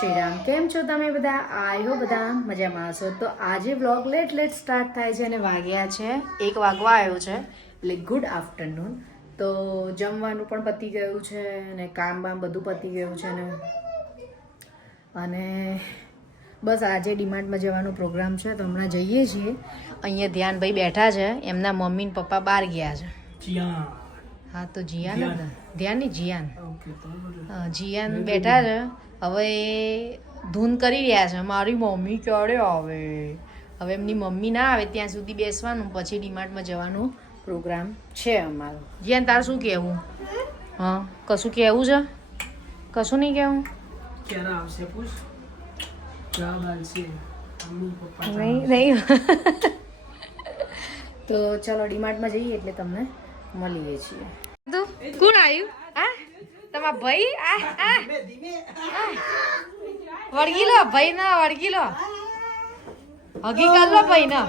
શ્રી રામ. કેમ છો તમે બધા? આઈ હો બધા મજામાં હશો. તો આજે વ્લોગ લેટ સ્ટાર્ટ થાય છે અને વાગ્યા છે 1 વાગવા આવ્યો છે, એટલે ગુડ આફ્ટરનૂન. તો જમવાનું પણ પતી ગયું છે અને કામ બામ બધું પતી ગયું છે અને બસ આજે ડીમાર્ટમાં જવાનો પ્રોગ્રામ છે, તો હમણાં જઈએ છીએ. અહીંયા ધ્યાનભાઈ બેઠા છે, એમના મમ્મી ને પપ્પા બહાર ગયા છે. હા તો જીયાન જ ને, ધ્યાન નહીં જીયાન. જીયાન બેઠા છે. હવે એ ધૂન કરી રહ્યા છે, મારી મમ્મી ક્યારે આવે. હવે એમની મમ્મી ના આવે ત્યાં સુધી બેસવાનું, પછી ડીમાર્ટમાં જવાનું પ્રોગ્રામ છે અમારો. જીયાન તાર શું કહેવું? હા કશું કહેવું છે? કશું નહીં કહેવું? ક્યારે આવશે પૂછ? જવાબ આવશે મમ્મી પપ્પા. નહીં તો ચલો ડીમાર્ટમાં જઈએ એટલે તમને મળીએ છીએ. કોણ આવ્યું? હા તમારા ભાઈ? વળગી લો ભાઈ ના, વળગી લો, હગી કર લો ભાઈ ના.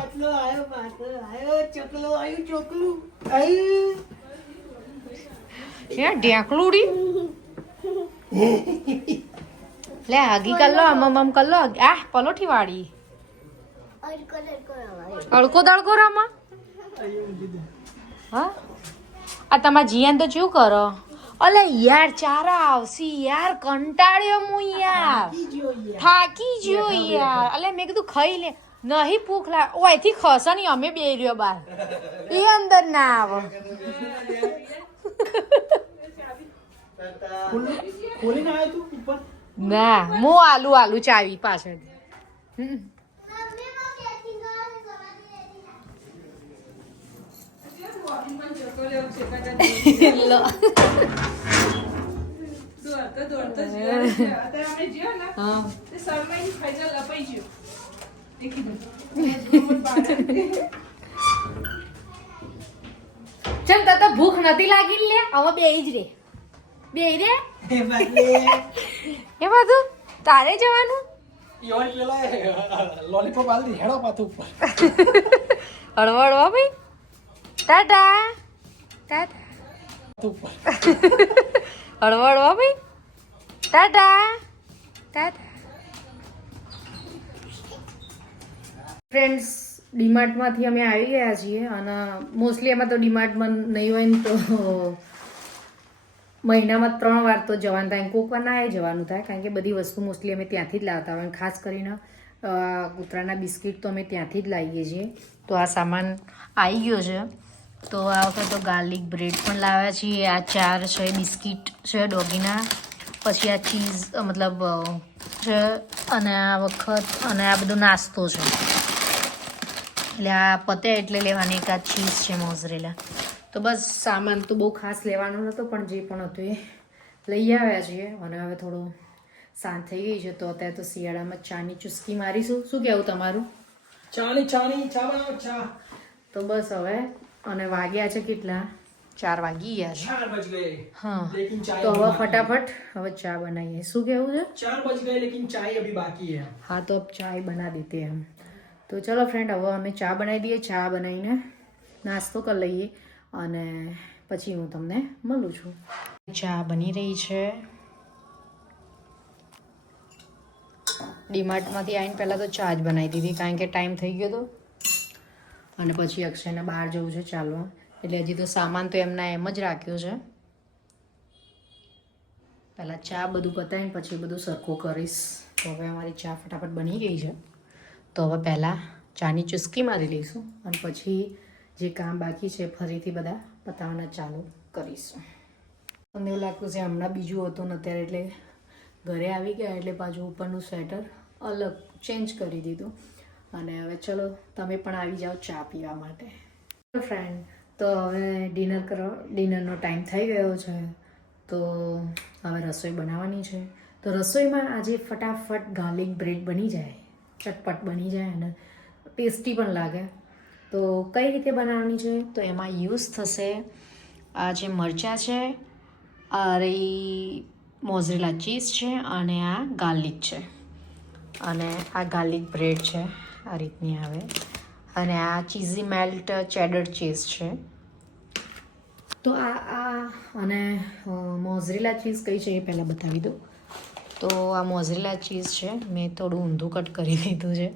ઢેકલુડી લે હગી કર લો, મમ કર લો. પલોઠી વાળી અડકો દડકો રામા. હા આ તમારા જીયાન તો શું કરો? અલે યાર ચારા આવશી યાર, કંટાળ્યો હું યાર, થાકી ગયો યાર. અલે મેં કીધું ખાઈ લે, નહીં ભૂખ લાગ. ઓયથી ખસે નહીં, અમે બે રહ્યો બાર, એ અંદર ના આવે. ના હું આલુ ચાવી પાછળ. ચલ તો ભૂખ નથી લાગી લે, હવે બે જ રે, બે રે. એ બધું તારે જવાનું? લોલીપોપ આલી હેડો પાછું ઉપર. હળવળવા ભાઈ. ટાટા ટાટા. હળવળવા ભાઈ. ટાટા ટાટા. ફ્રેન્ડ્સ, ડીમાર્ટમાંથી અમે આવી ગયા છીએ અને મોસ્ટલી એમાં તો ડીમાર્ટમાં નહીં હોય ને તો મહિનામાં 3 વાર તો જવાનું થાય, કોઈક વાર ના જવાનું થાય, કારણ કે બધી વસ્તુ મોસ્ટલી અમે ત્યાંથી જ લાવતા હોય. ખાસ કરીને કૂતરાના બિસ્કિટ તો અમે ત્યાંથી જ લાવીએ છીએ. તો આ સામાન આવી ગયો છે. તો આ વખતે તો ગાર્લિક બ્રેડ પણ લાવ્યા છીએ. આ 4 છે બિસ્કિટ છે ડોગીના, પછી આ ચીઝ મતલબ છે, અને આ વખત અને આ બધો નાસ્તો છે. એટલે આ પતે એટલે લેવાની એક આ ચીઝ છે મોઝરેલા. તો બસ સામાન તો બહુ ખાસ લેવાનો નહોતો, પણ જે પણ હતું એ લઈ આવ્યા છીએ. અને હવે થોડું શાંત થઈ ગઈ છે, તો અત્યારે તો શિયાળામાં ચાની ચુસ્કી મારીશું. શું કહેવું તમારું? ચા બનાવો ચા. તો બસ હવે, અને વાગ્યા છે કેટલા? 4 વાગી ગયા છે. 4 બજ ગયે. હા તો હવે ફટાફટ હવે ચા બનાવીએ. શું કહેવું છે? 4 બજ ગયે લેકિન ચાય અભી બાકી હૈ. હા તો ચાય બના દેતે હમ. તો ચલો ફ્રેન્ડ, હવે અમે ચા બનાવી દઈએ. ચા બનાવીને નાસ્તો કરી લઈએ અને પછી હું તમને મળું છું. ચા બની રહી છે. ડીમાર્ટમાંથી આવીને પહેલાં તો ચા જ બનાવી દીધી, કારણ કે ટાઈમ થઈ ગયો હતો અને પછી અક્ષયને બહાર જવું છે ચાલવા, એટલે હજી તો સામાન તો એમના એમ જ રાખ્યો છે. પહેલાં ચા બધું પતાવીને પછી બધું સરખું કરીશ. તો હવે અમારી ચા ફટાફટ બની ગઈ છે. તો હવે પહેલાં ચાની ચુસ્કી મારી લઈશું અને પછી જે કામ બાકી છે ફરીથી બધા પતાવવાના ચાલુ કરીશું. મને એવું લાગતું છે હમણાં બીજું હતું ને અત્યારે, એટલે ઘરે આવી ગયા એટલે પાછું ઉપરનું સ્વેટર અલગ ચેન્જ કરી દીધું. અને હવે ચલો તમે પણ આવી જાઓ ચા પીવા માટે. ફ્રેન્ડ, તો હવે ડિનરનો ટાઈમ થઈ ગયો છે, તો હવે રસોઈ બનાવવાની છે. તો રસોઈમાં આજે ફટાફટ ગાર્લિક બ્રેડ બની જાય, ચટપટ બની જાય અને ટેસ્ટી પણ લાગે. તો કઈ રીતે બનાવવાની છે? તો એમાં યુઝ થશે આ જે મરચાં છે, આ રહી મોઝરેલા ચીઝ છે, અને આ ગાર્લિક છે, અને આ ગાર્લિક બ્રેડ છે, આ રીતની આવે, અને આ ચીઝી મેલ્ટ ચેડર ચીઝ છે. તો આ અને મોઝરેલા ચીઝ કઈ છે એ પહેલાં બતાવી દઉં. તો આ મોઝરેલા ચીઝ છે, મેં થોડું ઊંધું કટ કરી દીધું છે.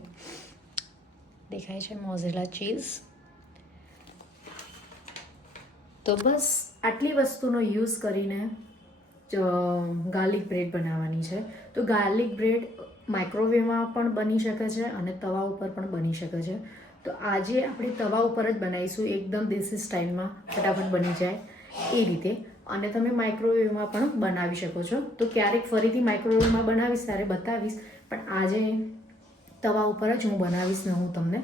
દેખાય છે મોઝરેલા ચીઝ. તો બસ આટલી વસ્તુનો યુઝ કરીને ગાર્લિક બ્રેડ બનાવવાની છે. તો ગાર્લિક બ્રેડ માઇક્રોવેવમાં પણ બની શકે છે અને તવા ઉપર પણ બની શકે છે. તો આજે આપણે તવા ઉપર જ બનાવીશું, એકદમ દેશી સ્ટાઇલમાં ફટાફટ બની જાય એ રીતે. અને તમે માઇક્રોવેવમાં પણ બનાવી શકો છો. તો ક્યારેક ફરીથી માઇક્રોવેવમાં બનાવીશ ત્યારે બતાવીશ, પણ આજે તવા ઉપર જ હું બનાવીશ ને હું તમને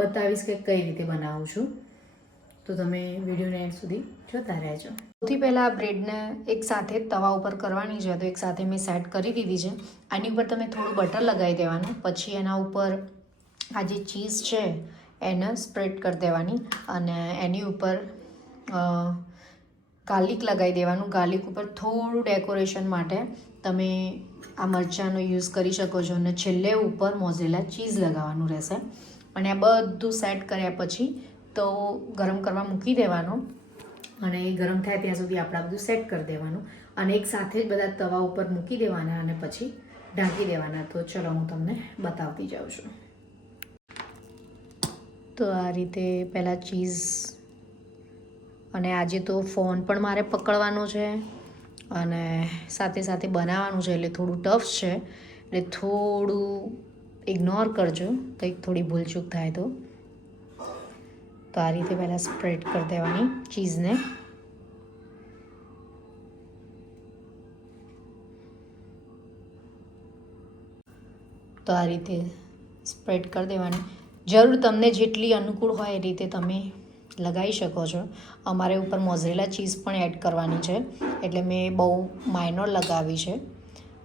બતાવીશ કે કઈ રીતે બનાવું છું. તો તમે વિડીયોને એન્ડ સુધી જોતા રહેજો. સૌથી પહેલાં આ બ્રેડને એક સાથે તવા ઉપર કરવાની છે, તો એક સાથે મેં સેટ કરી દીધી છે. આની ઉપર તમે થોડું બટર લગાવી દેવાનું, પછી એના ઉપર આ જે ચીઝ છે એને સ્પ્રેડ કરી દેવાની અને એની ઉપર ગાર્લિક લગાવી દેવાનું. ગાર્લિક ઉપર થોડું ડેકોરેશન માટે તમે આ મરચાંનો યુઝ કરી શકો છો અને છેલ્લે ઉપર મોઝરેલા ચીઝ લગાવવાનું રહેશે. અને આ બધું સેટ કર્યા પછી તો ગરમ કરવા મૂકી દેવાનો અને એ ગરમ થાય ત્યાં સુધી આપણે બધું સેટ કરી દેવાનું અને એક સાથે જ બધા તવા ઉપર મૂકી દેવાના અને પછી ઢાંકી દેવાના. તો ચલો હું તમને બતાવતી જાઉં છું. તો આ રીતે પહેલાં ચીઝ, અને આજે તો ફોન પણ મારે પકડવાનો છે અને સાથે સાથે બનાવવાનું છે એટલે થોડું ટફ છે, એટલે થોડું ઇગ્નોર કરજો કંઈક થોડી ભૂલચૂક થાય તો. તો આ રીતે પહેલાં સ્પ્રેડ કરી દેવાની ચીઝને. તો આ રીતે સ્પ્રેડ કરી દેવાની. જરૂર તમને જેટલી અનુકૂળ હોય એ રીતે તમે લગાવી શકો છો. અમારે ઉપર મોઝરેલા ચીઝ પણ એડ કરવાની છે એટલે મેં બહુ માઇનોર લગાવી છે.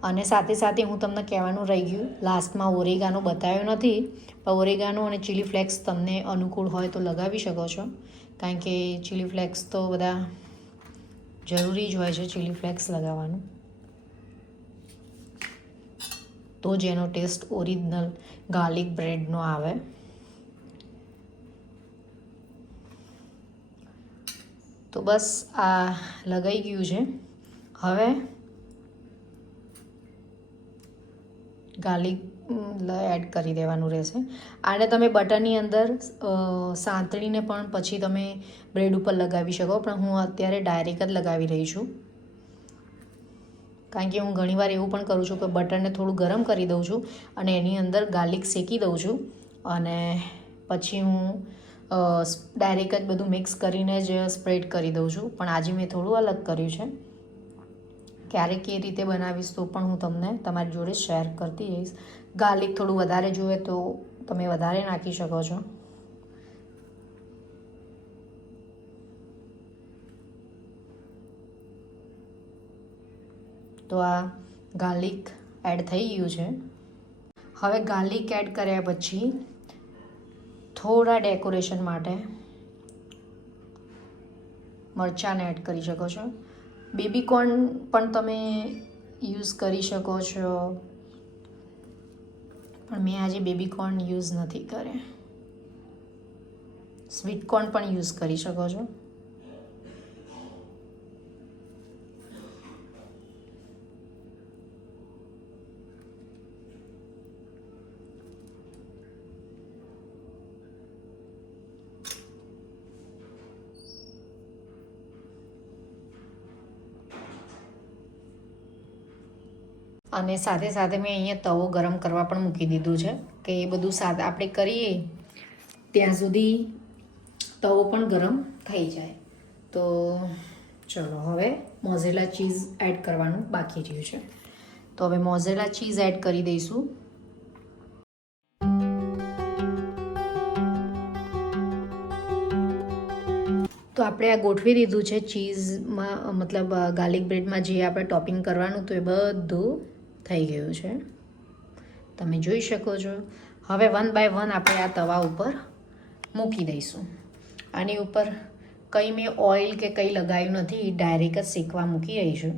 અને સાથે સાથે હું તમને કહેવાનું રહી ગયું, લાસ્ટમાં ઓરેગાનો બતાવ્યો નથી, પણ ઓરેગાનો અને ચીલી ફ્લેક્સ તમને અનુકૂળ હોય તો લગાવી શકો છો, કારણ કે ચીલી ફ્લેક્સ તો બધા જરૂરી જ હોય છે ચીલી ફ્લેક્સ લગાવવાનું, તો જ એનો ટેસ્ટ ઓરિજિનલ ગાર્લિક બ્રેડનો આવે. તો બસ આ લગાઈ ગયું છે. હવે ગાર્લિક એડ કરી દેવાનું રહેશે. આને તમે બટરની અંદર સાંતળીને પણ પછી તમે બ્રેડ ઉપર લગાવી શકો, પણ હું અત્યારે ડાયરેક્ટ જ લગાવી રહી છું, કારણ કે હું ઘણીવાર એવું પણ કરું છું કે બટરને થોડું ગરમ કરી દઉં છું અને એની અંદર ગાર્લિક શેકી દઉં છું અને પછી હું ડાયરેક્ટ જ બધું મિક્સ કરીને જ સ્પ્રેડ કરી દઉં છું. પણ આજે મેં થોડું અલગ કર્યું છે. ક્યારેક એ રીતે બનાવીશ તો પણ હું તમને તમારી જોડે શેર કરતી જઈશ. ગાર્લિક થોડું વધારે જોઈએ તો તમે વધારે નાખી શકો છો. તો આ ગાર્લિક એડ થઈ ગયું છે. હવે ગાર્લિક એડ કર્યા પછી થોડા ડેકોરેશન માટે મરચાંને એડ કરી શકો છો. બેબી કોર્ન પણ તમે યુઝ કરી શકો છો, પણ મેં આજે બેબી કોર્ન યુઝ નથી કર્યા. સ્વીટ કોર્ન પણ યુઝ કરી શકો છો. અને સાથે સાથે મેં અહીંયા તવો ગરમ કરવા પણ મૂકી દીધું છે કે એ બધું સાથે આપણે કરીએ ત્યાં સુધી તવો પણ ગરમ થઈ જાય. તો ચલો હવે મોઝરેલા ચીઝ એડ કરવાનું બાકી રહ્યું છે. તો હવે મોઝરેલા ચીઝ એડ કરી દઈશું. તો આપણે આ ગોઠવી દીધું છે ચીઝમાં, મતલબ ગાર્લિક બ્રેડમાં જે આપણે ટોપિંગ કરવાનું તો એ બધું થઈ ગયું છે, તમે જોઈ શકો છો. હવે 1 બાય 1 આપણે આ તવા ઉપર મૂકી દઈશું. આની ઉપર કંઈ મેં ઓઇલ કે કંઈ લગાવ્યું નથી, ડાયરેક્ટ જ શેકવા મૂકી દઈશું.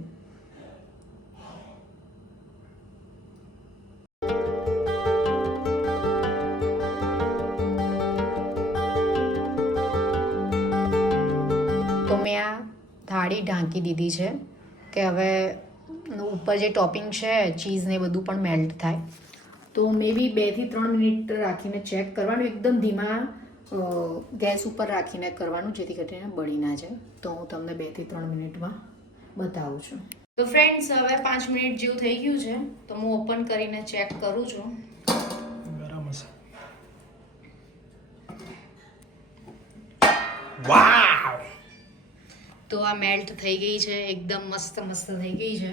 તો મેં આ થાળી ઢાંકી દીધી છે કે હવે ઉપર જે ટોપિંગ છે ચીઝ ને બધું પણ મેલ્ટ થાય. તો મે બી 2 થી 3 મિનિટ રાખીને ચેક કરવાનું, એકદમ ધીમા ગેસ ઉપર રાખીને કરવાનું, જેથી કરીને બળી ના જાય. તો હું તમને 2 થી 3 મિનિટમાં બતાવું છું. તો ફ્રેન્ડ્સ, હવે 5 મિનિટ જેવું થઈ ગયું છે, તો હું ઓપન કરીને ચેક કરું છું. ગરમ હશે. વાવ! તો આ મેલ્ટ થઈ ગઈ છે, એકદમ મસ્ત થઈ ગઈ છે.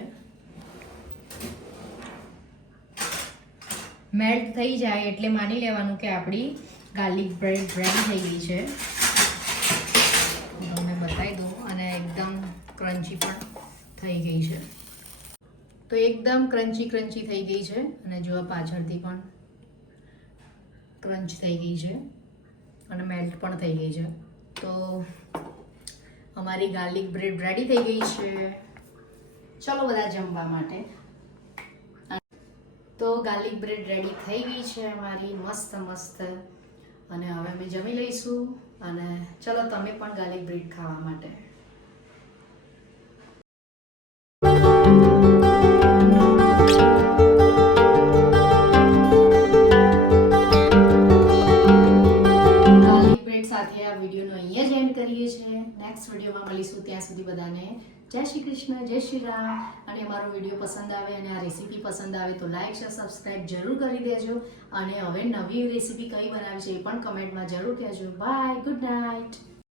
મેલ્ટ થઈ જાય એટલે માની લેવાનું કે આપણી ગાર્લિક બ્રેડ રેડી થઈ ગઈ છે. હું તમને બતાવી દઉં, અને એકદમ ક્રન્ચી પણ થઈ ગઈ છે. તો એકદમ ક્રન્ચી થઈ ગઈ છે, અને જો પાછળથી પણ ક્રંચ થઈ ગઈ છે અને મેલ્ટ પણ થઈ ગઈ છે. તો અમારી ગાર્લિક બ્રેડ રેડી થઈ ગઈ છે. ચલો બધા જમવા માટે. તો ગાર્લિક બ્રેડ રેડી થઈ ગઈ છે અમારી મસ્ત, અને હવે અમે જમી લઈશું. અને ચલો તમે પણ ગાર્લિક બ્રેડ ખાવા માટે. ગાર્લિક બ્રેડ સાથે આ વિડીયોનો અહીંયા જ એન્ડ કરીએ છીએ. નેક્સ્ટ વિડીયોમાં મળીશું. ત્યાં સુધી બધાને જય શ્રી કૃષ્ણ, જય શ્રી રામ. અને અમારો વિડીયો પસંદ આવે અને આ રેસીપી પસંદ આવે તો લાઈક, શેર, સબસ્ક્રાઈબ જરૂર કરી દેજો. અને હવે નવી રેસીપી કઈ બનાવી છે એ પણ કમેન્ટમાં જરૂર કહેજો. Bye, good night.